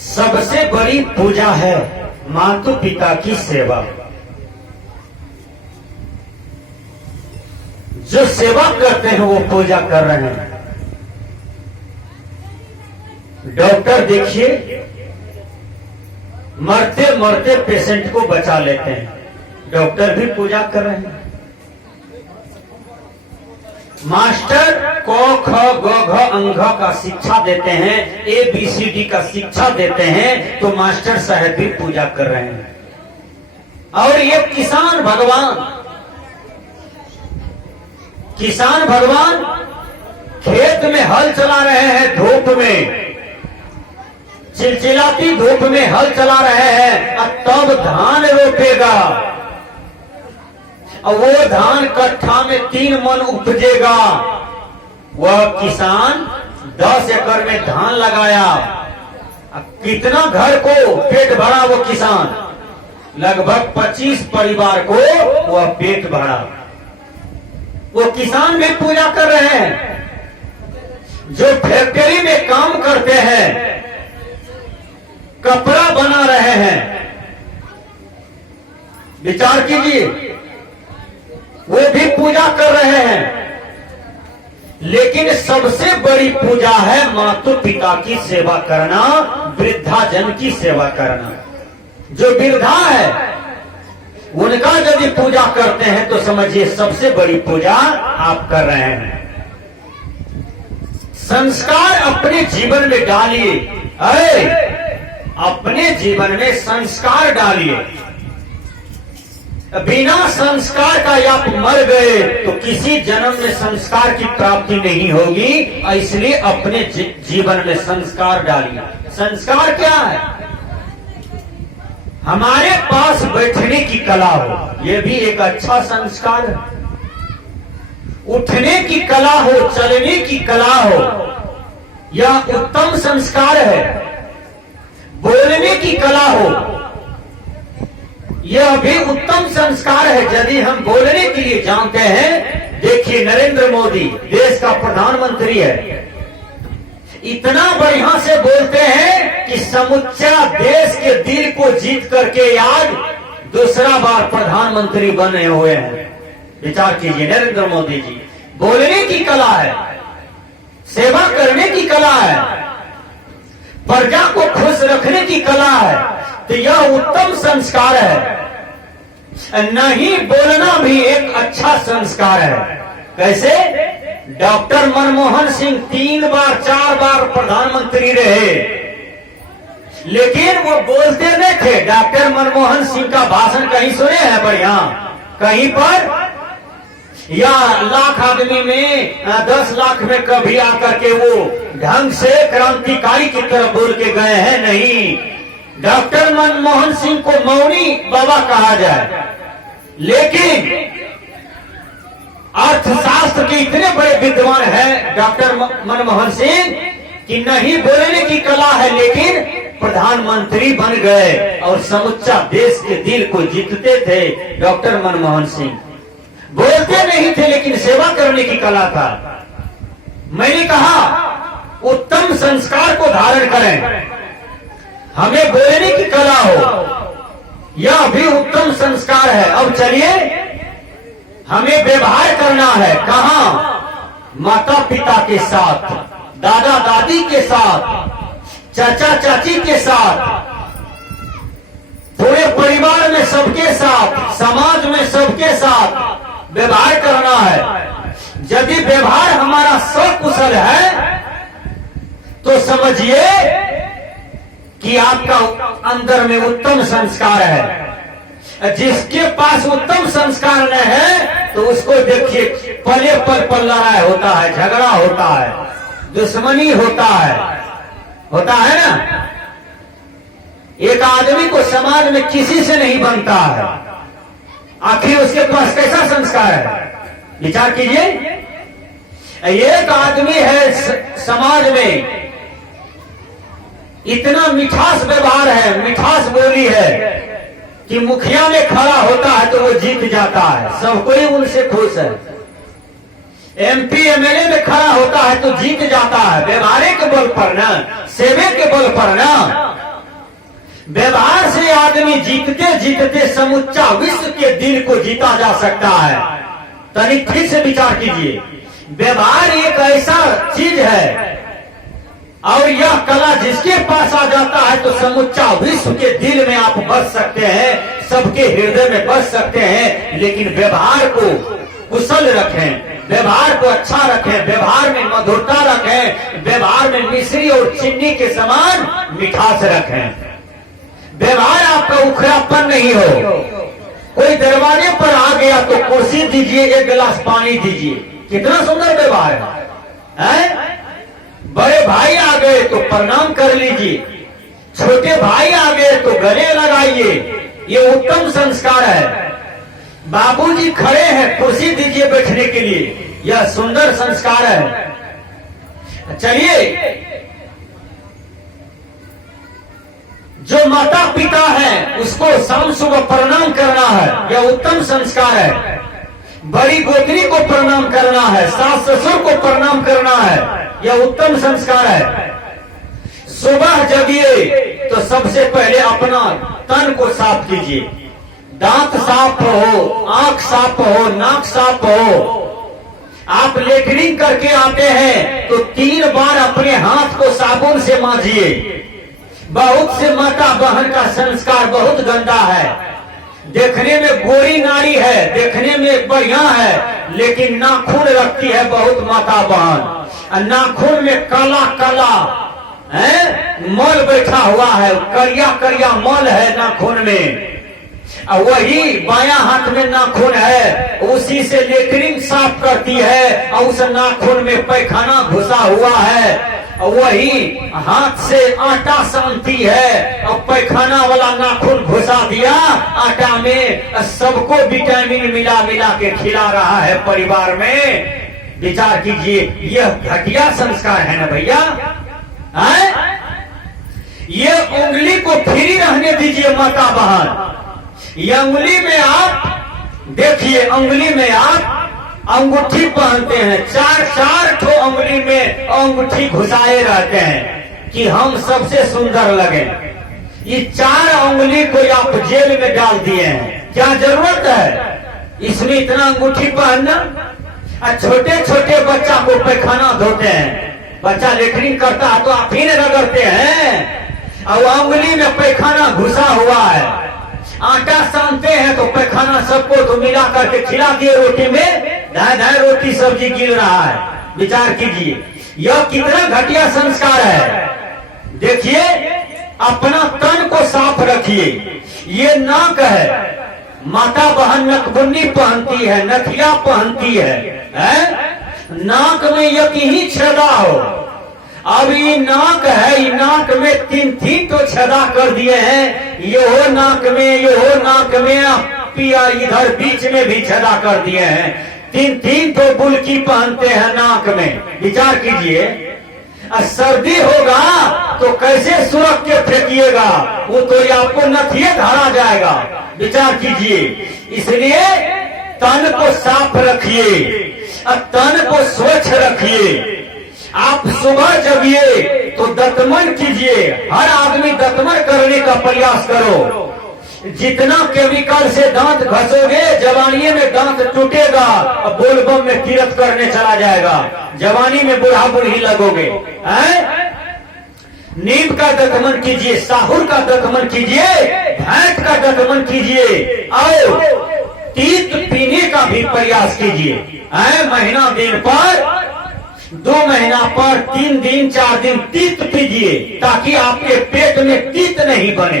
सबसे बड़ी पूजा है माता पिता की सेवा। जो सेवा करते हैं वो पूजा कर रहे हैं। डॉक्टर देखिए मरते मरते पेशेंट को बचा लेते हैं, डॉक्टर भी पूजा कर रहे हैं। मास्टर क ख ग घ अंघ का शिक्षा देते हैं, ABCD का शिक्षा देते हैं, तो मास्टर साहब भी पूजा कर रहे हैं। और ये किसान भगवान खेत में हल चला रहे हैं, धूप में चिलचिलाती धूप में हल चला रहे हैं, और तब धान रोपेगा और वो धान कट्ठा में 3 मन उपजेगा। वह किसान 10 एकड़ में धान लगाया, कितना घर को पेट भरा वो किसान, लगभग 25 परिवार को वह पेट भरा। वो किसान भी पूजा कर रहे हैं। जो फैक्ट्री में काम करते हैं, कपड़ा बना रहे हैं, विचार कीजिए, वो भी पूजा कर रहे हैं। लेकिन सबसे बड़ी पूजा है माता पिता की सेवा करना, वृद्धाजन की सेवा करना। जो वृद्धा है उनका यदि पूजा करते हैं तो समझिए सबसे बड़ी पूजा आप कर रहे हैं। संस्कार अपने जीवन में डालिए, अपने जीवन में संस्कार डालिए। बिना संस्कार का आप मर गए तो किसी जन्म में संस्कार की प्राप्ति नहीं होगी। इसलिए अपने जीवन में संस्कार डालिए। संस्कार क्या है? हमारे पास बैठने की कला हो, यह भी एक अच्छा संस्कार है। उठने की कला हो, चलने की कला हो, यह उत्तम संस्कार है। बोलने की कला हो, यह भी उत्तम संस्कार है। यदि हम बोलने के लिए जानते हैं, देखिए नरेंद्र मोदी देश का प्रधानमंत्री है, इतना बढ़िया से बोलते हैं कि समुच्चा देश के दिल को जीत करके आज दूसरा बार प्रधानमंत्री बने हुए हैं। विचार कीजिए, नरेंद्र मोदी जी, बोलने की कला है, सेवा करने की कला है, प्रजा को खुश रखने की कला है, तो यह उत्तम संस्कार है। नहीं बोलना भी एक अच्छा संस्कार है। कैसे? डॉक्टर मनमोहन सिंह 3 बार 4 बार प्रधानमंत्री रहे, लेकिन वो बोलते नहीं थे। डॉक्टर मनमोहन सिंह का भाषण कहीं सुने हैं बढ़िया? कहीं पर? या लाख आदमी में 10 लाख में कभी आकर के वो ढंग से क्रांतिकारी की तरह बोल के गए हैं? नहीं। डॉक्टर मनमोहन सिंह को मौनी बाबा कहा जाए, लेकिन अर्थशास्त्र के इतने बड़े विद्वान हैं डॉक्टर मनमोहन सिंह कि नहीं बोलने की कला है, लेकिन प्रधानमंत्री बन गए और समुच्चा देश के दिल को जीतते थे। डॉक्टर मनमोहन सिंह बोलते नहीं थे, लेकिन सेवा करने की कला था। मैंने कहा उत्तम संस्कार को धारण करें, हमें बोलने की कला हो, यह भी उत्तम संस्कार है। अब चलिए, हमें व्यवहार करना है। कहां? माता पिता के साथ, दादा दादी के साथ, चाचा चाची के साथ, पूरे परिवार में सबके साथ, समाज में सबके साथ व्यवहार करना है। यदि व्यवहार हमारा सकुशल है तो समझिए कि आपका अंदर में उत्तम संस्कार है। जिसके पास उत्तम संस्कार न है तो उसको देखिए पले पर लड़ाई होता है, झगड़ा होता है, दुश्मनी होता है ना। एक आदमी को समाज में किसी से नहीं बनता है, आखिर उसके पास कैसा संस्कार है? विचार कीजिए। एक आदमी है समाज में, इतना मिठास व्यवहार है, मिठास बोली है कि मुखिया में खड़ा होता है तो वो जीत जाता है, सब कोई उनसे खुश है। MP MLA में खड़ा होता है तो जीत जाता है, व्यवहार के बल पर ना, सेवे के बल पर ना। व्यवहार से आदमी जीतते जीतते समुच्चा विश्व के दिल को जीता जा सकता है। तनिक ठीक से विचार कीजिए, व्यवहार एक ऐसा चीज है और यह कला जिसके पास आ जाता है तो समुच्चा विश्व के दिल में आप बस सकते हैं, सबके हृदय में बस सकते हैं। लेकिन व्यवहार को कुशल रखें, व्यवहार को अच्छा रखें, व्यवहार में मधुरता रखें, व्यवहार में मिश्री और चीनी के समान मिठास रखें। व्यवहार आपका उखड़ापन नहीं हो। कोई दरवाजे पर आ गया तो कुर्सी दीजिए, एक गिलास पानी दीजिए, कितना सुंदर व्यवहार है? बड़े भाई आ गए तो प्रणाम कर लीजिए, छोटे भाई आ गए तो गले लगाइए, ये उत्तम संस्कार है। बाबूजी खड़े हैं, कुर्सी दीजिए बैठने के लिए, यह सुंदर संस्कार है। चलिए, जो माता पिता है उसको शाम सुबह प्रणाम करना है, यह उत्तम संस्कार है। बड़ी गोत्री को प्रणाम करना है, सास ससुर को प्रणाम करना है, यह उत्तम संस्कार है। सुबह जगिए तो सबसे पहले अपना तन को साफ कीजिए, दांत साफ हो, आंख साफ हो, नाक साफ हो। आप लेटरिन करके आते हैं तो 3 बार अपने हाथ को साबुन से मांजिए। बहुत से माता बहन का संस्कार बहुत गंदा है, देखने में गोरी नारी है, देखने में बढ़िया है, लेकिन नाखून रखती है बहुत माता बहन। नाखून में काला काला है मल बैठा हुआ है, करिया करिया मल है नाखून में। वही बायां हाथ में नाखून है, उसी से लेटरिन साफ करती है और उस नाखून में पैखाना घुसा हुआ है। वही हाथ से आटा सानती है और पैखाना वाला नाखून घुसा दिया आटा में, सबको विटामिन मिला मिला के खिला रहा है परिवार में। विचार कीजिए, यह घटिया संस्कार है ना भैया? ये उंगली को फ्री रहने दीजिए माता बहन। ये उंगली में आप देखिए, उंगली में आप अंगूठी पहनते हैं, 4 ठो उंगली में अंगूठी घुसाए रहते हैं कि हम सबसे सुंदर लगे। ये 4 उंगली को आप जेल में डाल दिए हैं, क्या जरूरत है इसमें इतना अंगूठी पहनना? छोटे छोटे बच्चा को पैखाना धोते हैं, बच्चा लेटरिन करता है तो आप ही ने रगड़ते हैं और उंगली में पैखाना घुसा हुआ है। आटा सानते हैं तो पैखाना सबको तो मिला करके खिला दिए, रोटी में दाएं दाएं रोटी सब्जी गिर रहा है। विचार कीजिए, यह कितना घटिया संस्कार है। देखिए, अपना तन को साफ रखिए। ये नाक है, माता बहन नकबुन्नी पहनती है, नथिया पहनती है? नाक में एक ही छेदा हो। अब ये नाक है, ये नाक में 3 तो छेदा कर दिए हैं, ये हो नाक में, ये हो नाक में, पिया इधर बीच में भी छेदा कर दिए हैं। 3 तो बुल्की पहनते हैं नाक में। विचार कीजिए, सर्दी होगा तो कैसे सुरख के फेंकिएगा, वो तो आपको नथिए धरा जाएगा। विचार कीजिए, इसलिए तन को साफ रखिए, तन को स्वच्छ रखिए। आप सुबह जगिए तो दतमन कीजिए, हर आदमी दतमन करने का प्रयास करो। जितना केमिकल से दांत घसोगे, जवानी में दांत टूटेगा, बोलबम में तीर्थ करने चला जाएगा, जवानी में बूढ़ा बूढ़ी लगोगे। नीम का दतमन कीजिए, साहुर का दतमन कीजिए, भैंट का दतमन कीजिए और तीत पीने का भी प्रयास कीजिए। महीना दिन पर, 2 महीना पर 3 दिन 4 दिन तीत पीजिए, ताकि आपके पेट में तीत नहीं बने,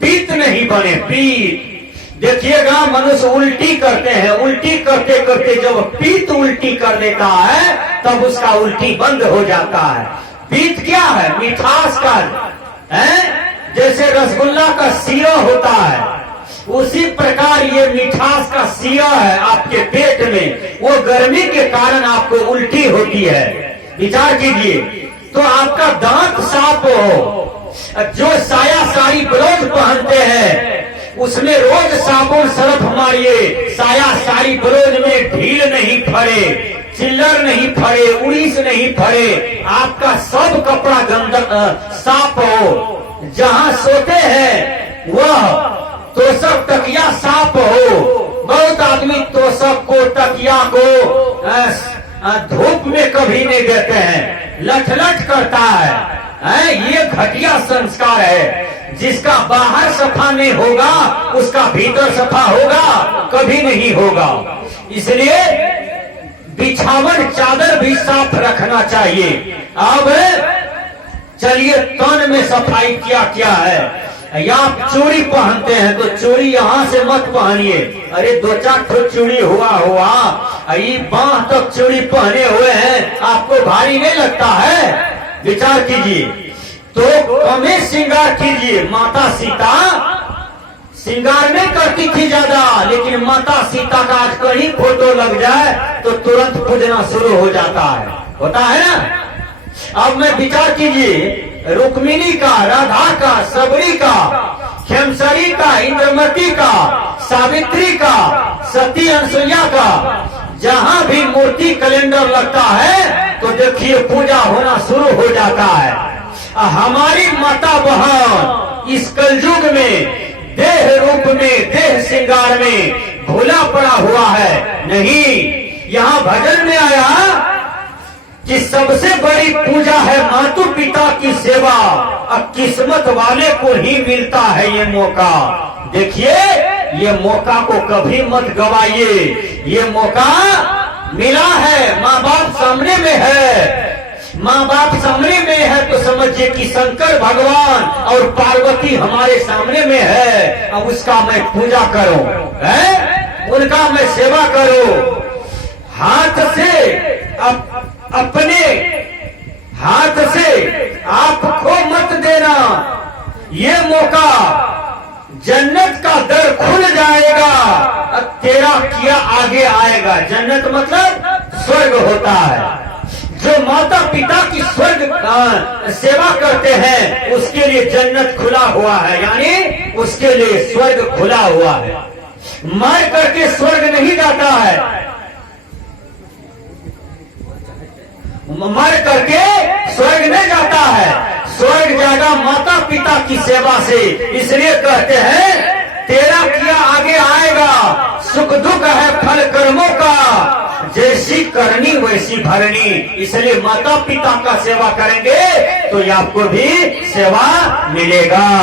पीत नहीं बने, पीत। देखिएगा, मनुष्य उल्टी करते हैं, उल्टी करते करते जब पीत उल्टी कर देता है तब उसका उल्टी बंद हो जाता है। पीत क्या है? मिठास का है। जैसे रसगुल्ला का सीरा होता है, उसी प्रकार ये मिठास का सीरा है आपके पेट में, वो गर्मी के कारण आपको उल्टी होती है। विचार कीजिए, तो आपका दांत साफ हो। जो साया साड़ी ब्लाउज पहनते हैं उसमें रोज साबुन सरफ मारिए, साया साड़ी ब्लाउज में ढील नहीं फड़े, चिल्लर नहीं फड़े, उड़ीस नहीं फड़े, आपका सब कपड़ा गंदा साफ हो। जहाँ सोते हैं वह तोशक तकिया साफ हो। बहुत आदमी तोशक को तकिया को धूप में कभी नहीं देते हैं, लठ करता है। ये घटिया संस्कार है। जिसका बाहर सफा नहीं होगा उसका भीतर सफा होगा कभी नहीं होगा। इसलिए बिछावन चादर भी साफ रखना चाहिए। अब चलिए तन में सफाई क्या है। या आप चूड़ी पहनते हैं तो चूड़ी यहाँ से मत पहनिए। अरे 2-4 ठो चूड़ी हुआ ये बांह तक चूड़ी पहने हुए हैं, आपको भारी नहीं लगता है? विचार कीजिए। तो कमे श्रृंगार कीजिए। माता सीता श्रृंगार नहीं करती थी ज्यादा, लेकिन माता सीता का आज कहीं फोटो लग जाए तो तुरंत पूजना शुरू हो जाता है, होता है ना। अब मैं विचार कीजिए, रुक्मिणी का, राधा का, सबरी का, खेमसरी का, इंद्रमती का, सावित्री का, सती अनसुईया का, जहां भी मूर्ति कैलेंडर लगता है तो देखिए पूजा होना शुरू हो जाता है। हमारी माता बहन इस कलयुग में देह रूप में, देह श्रृंगार में भूला पड़ा हुआ है। नहीं, यहाँ भजन में आया कि सबसे बड़ी पूजा है माता पिता की सेवा। अब किस्मत वाले को ही मिलता है ये मौका। देखिए, ये मौका को कभी मत गवाइए। ये मौका मिला है, माँ बाप सामने में है। माँ बाप सामने में है तो समझिए कि शंकर भगवान और पार्वती हमारे सामने में है। अब उसका मैं पूजा करूं, उनका मैं सेवा करूं। हाथ से अपने हाथ से आपको मत देना। ये मौका, जन्नत का दर खुल जाएगा, तेरा किया आगे आएगा। जन्नत मतलब स्वर्ग होता है। जो माता पिता की स्वर्ग सेवा करते हैं उसके लिए जन्नत खुला हुआ है, यानी उसके लिए स्वर्ग खुला हुआ है। मर करके स्वर्ग नहीं जाता है, मर करके स्वर्ग नहीं जाता है। स्वर्ग जाएगा माता पिता की सेवा से। इसलिए कहते हैं तेरा किया आगे आएगा। सुख दुख है फल कर्मों का, जैसी करनी वैसी भरनी। इसलिए माता पिता का सेवा करेंगे तो आपको भी सेवा मिलेगा।